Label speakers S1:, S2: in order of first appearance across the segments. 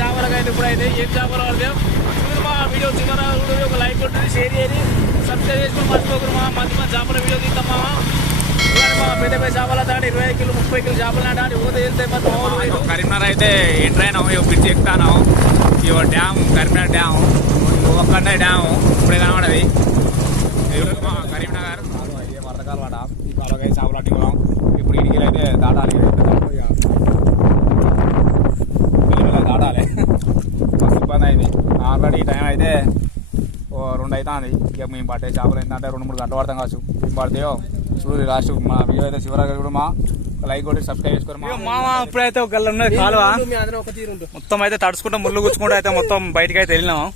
S1: చేపలకి అయితే ఇప్పుడైతే ఏం చేపలు పడితే చూడు మా వీడియో చిన్న చూడు ఒక లైక్ కొట్టి షేర్ చేయండి. సబ్స్క్రైబ్ చేసుకుని మర్చిపోకరు మా మంచి మంచి చేపల వీడియో తీద్దాం మామ. ఇవాళ మా పెద్ద పెద్ద చేపలు దాటి ఇరవై కిలో ముప్పై కిలో చేపలు నాటి ఊత వెళ్తే మరి.
S2: కరీంనగర్ అయితే ఎంటర్ అయినాము ఇక బ్రిడ్జ్ ఎక్కుతాను. ఇక డ్యామ్ కరీంనగర్ డ్యామ్. ఒక్కటే డ్యామ్ ఇప్పుడే కనబడది. కరీంనగర్. ఏ వర్తకాలు వాడ? ఈ కాలువకై చేపలు అట్టుకున్నాం ఇప్పుడు ఇంటికి అయితే దాటాలి. అవుతుంది ఇక మేము పట్టే చేపలు ఏంటంటే రెండు మూడు గంటలు పడతాం కావచ్చు. ఏం పడతాయో చూడు లాస్ట్ మా వీడియో అయితే చివరిగా కూడా మా. లైక్ కొట్టి సబ్స్క్రైబ్ చేసుకోరు మా. మామ ఇప్పుడైతే ఒక గల్ల ఉన్నది కాలువ. మొత్తం అయితే తడుచుకుంటా ముళ్ళు గుచ్చుకుంటూ అయితే మొత్తం బయటకి అయితే వెళ్ళినాము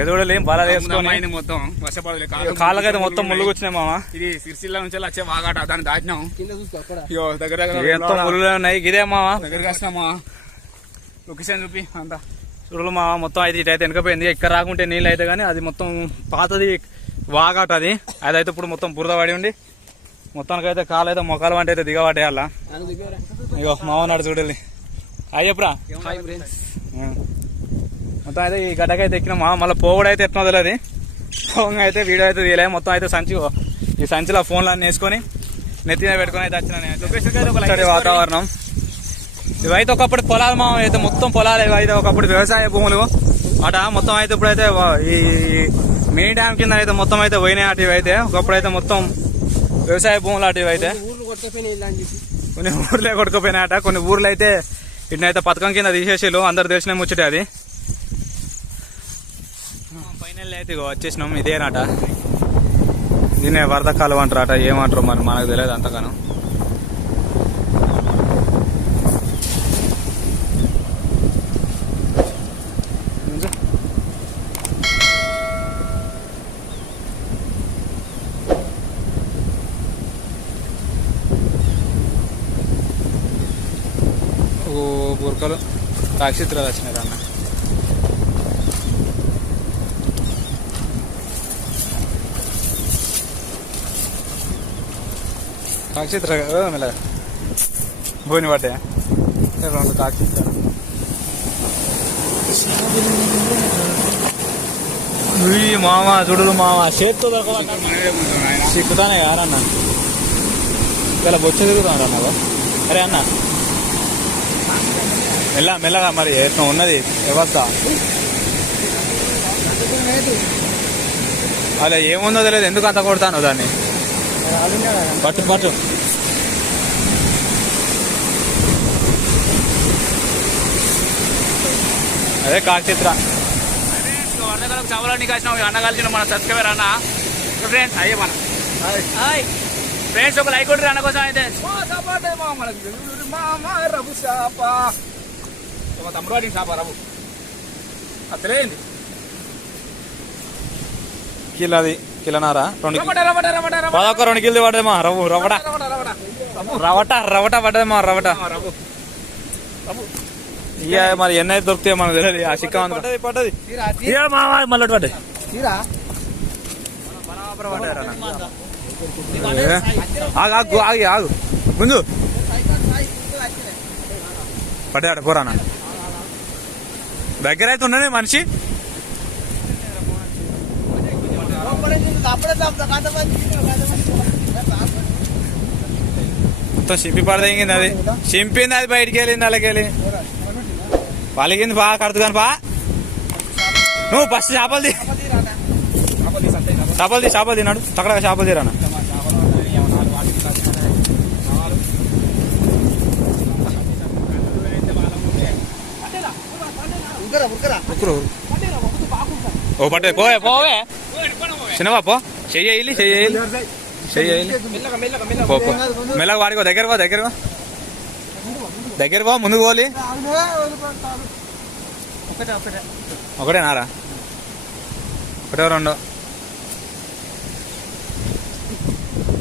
S2: ఎదుగుడలేం బల వేసుకొని.
S3: మొత్తం. వర్షపడలే
S2: కాళ్ళకైతే మొత్తం ముళ్ళు కూర్చున్నాయి మామ.
S3: ఇది సిరిసిల్ల నుంచి వచ్చే వాగాట దాన్ని దాటినాం. ఇగో దగ్గర దగ్గర
S2: ఎంతో ముళ్ళు ఉన్నాయి. ఇదే మామ.
S3: దగ్గరికి వస్తున్నామా లొకేషన్ చూపి అంతా.
S2: చూడలు మామ మొత్తం అయితే ఇటు అయితే వెనకపోయింది ఇక్కడ రాకుంటే నీళ్ళు అయితే కానీ అది మొత్తం పాతది వాగాట అది. అదైతే ఇప్పుడు మొత్తం బురద పడి ఉండి మొత్తానికైతే కాలు అయితే మొక్కలు వంట అయితే దిగబట్టేయాల ఇగో మామన్నాడు చూడాలి. అయ్యప్పురా మొత్తం అయితే ఈ గడ్డకైతే ఎక్కినామా మళ్ళీ పోవడం అయితే ఎట్లా తెలియదు పోగా అయితే వీడియో అయితే తీయలే. మొత్తం అయితే సంచి ఈ సంచిలో ఫోన్లు అన్నీ వేసుకొని నెత్తిన పెట్టుకొని అయితే వచ్చిన వాతావరణం. ఇవైతే ఒకప్పుడు పొలాలు మా అయితే మొత్తం పొలాలు ఇవైతే ఒకప్పుడు వ్యవసాయ భూములు. అట మొత్తం అయితే ఇప్పుడైతే ఈ మినీ డ్యామ్ కింద అయితే మొత్తం అయితే పోయినాయి అటు ఇవైతే. ఒకప్పుడు అయితే మొత్తం వ్యవసాయ భూములు అటు ఇవైతే. కొన్ని ఊర్లే కొట్టుకుపోయినాయట కొన్ని ఊర్లు అయితే ఇటునైతే పథకం కింద తీసేసిలు అందరు తెలిసిన ముచ్చటే అది. ఫైనల్ అయితే ఇగో వచ్చేసినాం. ఇదేనట. దీనే వరద కాలువ అంటారట. ఏమంటారు మరి మనకు తెలియదు అంతగానో ఓ బుర్కలు సాక్షిత్రాలు వచ్చినారు అన్న సాక్షిత్ర మెల్ల భూని పడ్డా రెండు సాక్షిత్ర మామ చూడు మామ చేత్తో సిక్కుతానే కారన్న ఇలా బొచ్చ తిరుగుతాను అన్న అరే అన్న మెల్ల మెల్లగా మరి ఎట్లా ఉన్నది? వ్యవస్థ అలా ఏముందో తెలియదు. ఎందుకు అంత కొడతాను దాన్ని? పట్టు పట్టు. అదే కాక్షిత్ర
S3: వరదకాలకు కాసినాం అన్న కలిసిన మన సబ్స్క్రైబర్ అన్న ఫ్రెండ్స్ అయ్యే మన ఫ్రెండ్స్ ఒక లైక్ కొట్టి అన్న కోసం అయితే. ఒక తమ్ముడు వాడిని చేప రఘు అతలేంది
S2: కిలోది కిలోనారా? రెండు పదొక్క రెండు కిలో పడ్డమా రవ్వు రవట రవట రవట పడ్డదమ్మా రవట ఇక మరి ఎన్ని అయితే దొరుకుతాయో మనకు తెలియదు ఆ చిక్క పడ్డది పడ్డది. మళ్ళీ పడ్డది. ఆగు ఆగి ఆగు ముందు. పడ్డాడు పోరానా? దగ్గర అయితే ఉన్నాడే మనిషి. మొత్తం చింపి పడదగింది అది. చింపింది అది బయటికి వెళ్ళింది అలాగే వెళ్ళి పలిగింది బా కడుతుంది బా. నువ్వు ఫస్ట్ చేపలు తీ. చేపలు తీ చేపలు తిన్నాడు తక్కడ చేపలు తీరా
S1: ఉరకరా
S2: ఓ పట్టే పోవే పోవే. చిన్నవా పో.
S1: మెల్లగా మెల్లగా మెల్లగా.
S2: పో పో. మెల్లగా వాడికో దగ్గర పో దగ్గర పో. దగ్గర పో ముందుకు పోలి.
S1: ఒకటే
S2: నారా? ఒకటో రెండో?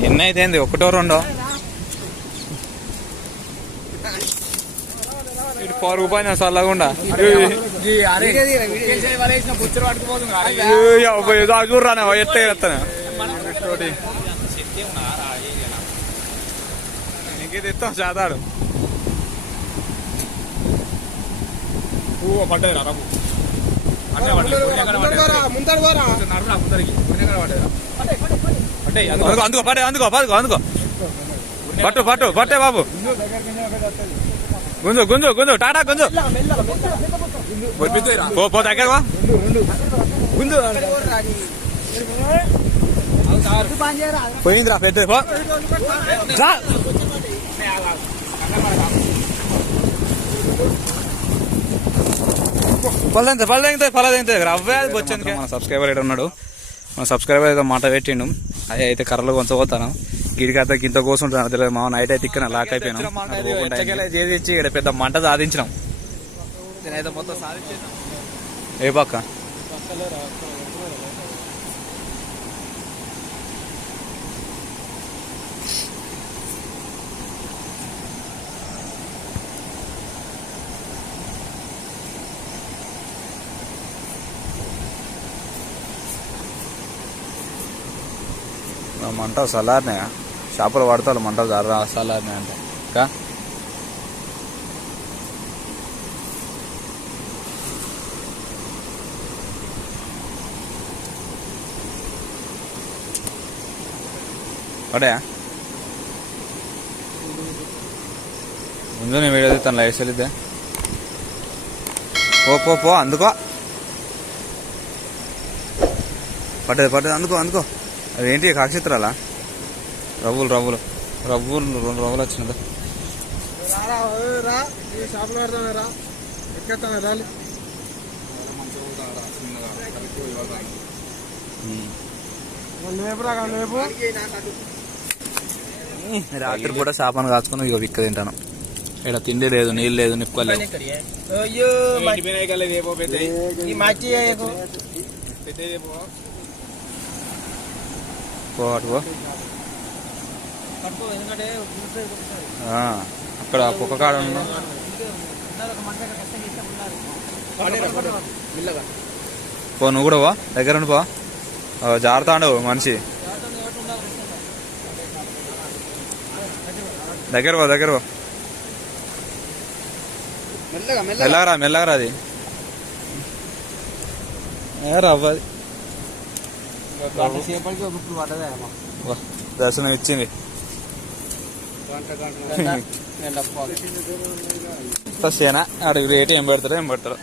S2: ఎన్ని అయితే ఏంది ఒకటో రెండో? ఇటు పది రూపాయలు చల్లకుండా చూడరానే ఎట్లా ఎత్తాను ఎత్తాం చేతాడు.
S1: పువ్వు పడ్డదిరా
S4: పోరా
S2: అందుకో. అందుకో పట్టే అందుకో పట్టుకో అందుకో. పట్టు పట్టు పట్టే బాబు. గుంజు గుంజు గుంజు. టాటా గుంజు. పో పో దగ్గర గుంజు. పోయిందిరా పెట్టే పో. రా. పల్లెంతే పల్లెంతే పల్లెంతే రవ్వే అది వచ్చింది మన సబ్స్క్రైబర్ ఇక్కడ ఉన్నాడు మన సబ్స్క్రైబర్ ఏదో మాట పెట్టిండు. అవి అయితే కర్రలు కొంచెం పోతాను. గిడికి అయితే గింత కోసుంటాను తెలియదు. మా నైట్ అయితే ఇక్కడ లాక్ అయిపోయినాం. చేసి ఇక్కడ పెద్ద మంట సాధించినాం. నేనైతే మొత్తం సాధించేసాం ఏ పక్క? మంట సలార్నే. చేపలు పడతారు మంట జర్ర సలార్నే అంటే. ఇంకా పడే? ముందు నేను వీడియో తన లైఫ్ వెళ్ళిద్దే పో పో పో అందుకో. పట్టదు పట్టదు అందుకో అందుకో. అదేంటి కాక్షిత్రాలా రవ్వులు రవ్వులు. రవ్వులు రెండు రవ్వులు వచ్చినది రాత్రి పూట చేపను కాచుకుని ఇక విక్క తింటాను. ఇక్కడ తిండి లేదు నీళ్ళు లేదు నిప్పుకోలేదు.
S4: అయ్యో
S2: అక్కడ కుక్క కాడ ఉన్నా పో నువ్వు కూడా పో దగ్గర ఉండి పో. ఆ, జాగ్రత్త అండు మనిషి. దగ్గర పో దగ్గర పో.
S4: మెల్లగా
S2: మెల్లగరా మెల్లగరా అది. రవ్వది దర్శనం ఇచ్చింది. ఫస్ట్ అడుగు రేటు ఏం పెడతారో ఏం పెడతారో?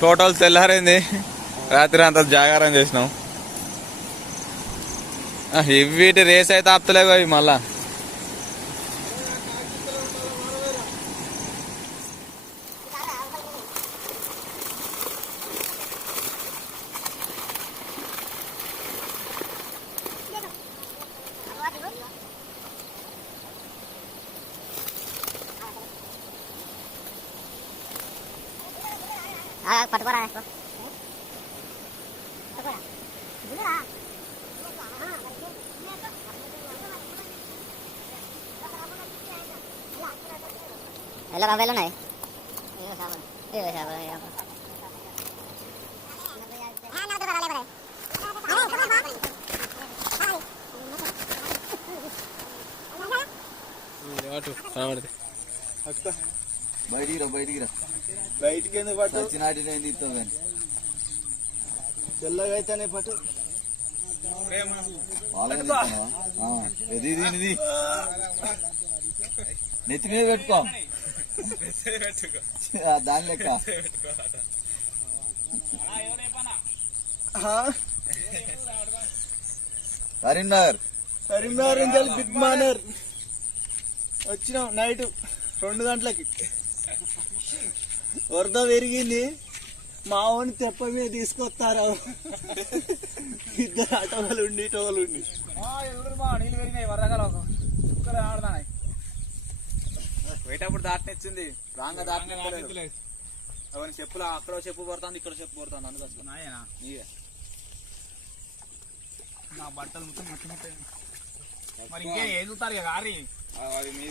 S2: టోటల్ తెల్లారైంది? రాత్రి అంత జాగారం చేసినాం. ఆ, ఇవిటి రేస్ అయితే ఆపుతలేవు అవి మళ్ళా.
S5: పట్టుకోరా ఎలా రవ్వలు ఉన్నాయి ఇదిగో చేపలు ఇదిగో చేపలు
S6: బయటికి రా బయటికి రా.
S4: బయటికి ఎందుకు పట్టు?
S6: చచ్చినాటి నేను తీస్తాం కానీ?
S4: తెల్లగా అయితేనే పట్టు
S6: ఇది ఇది నెత్తి మీద పెట్టుకో. దాని లెక్క. కరీంనగర్.
S4: కరీంనగర్ బిగ్ మానర్. వచ్చినాం నైట్ రెండు గంటలకి. వరద పెరిగింది మా వాడిని తెప్ప మీద తీసుకొస్తారా. ఇద్దరు ఆటోలు ఉండి టోలు ఉండి
S2: నీళ్ళు పెరిగినాయి కుక్కలు పోయేటప్పుడు దాటనిచ్చింది. రాంగ దాటలేదు అవన్నీ చెప్పులు అక్కడ చెప్పు పడుతుంది ఇక్కడ చెప్పు పడుతుంది అందుకోసం నీవే.
S1: నా బట్టలు మొత్తం మొత్తం. మరి ఇంకే ఏం చూస్తారు ఇక గారి?
S2: అది మీ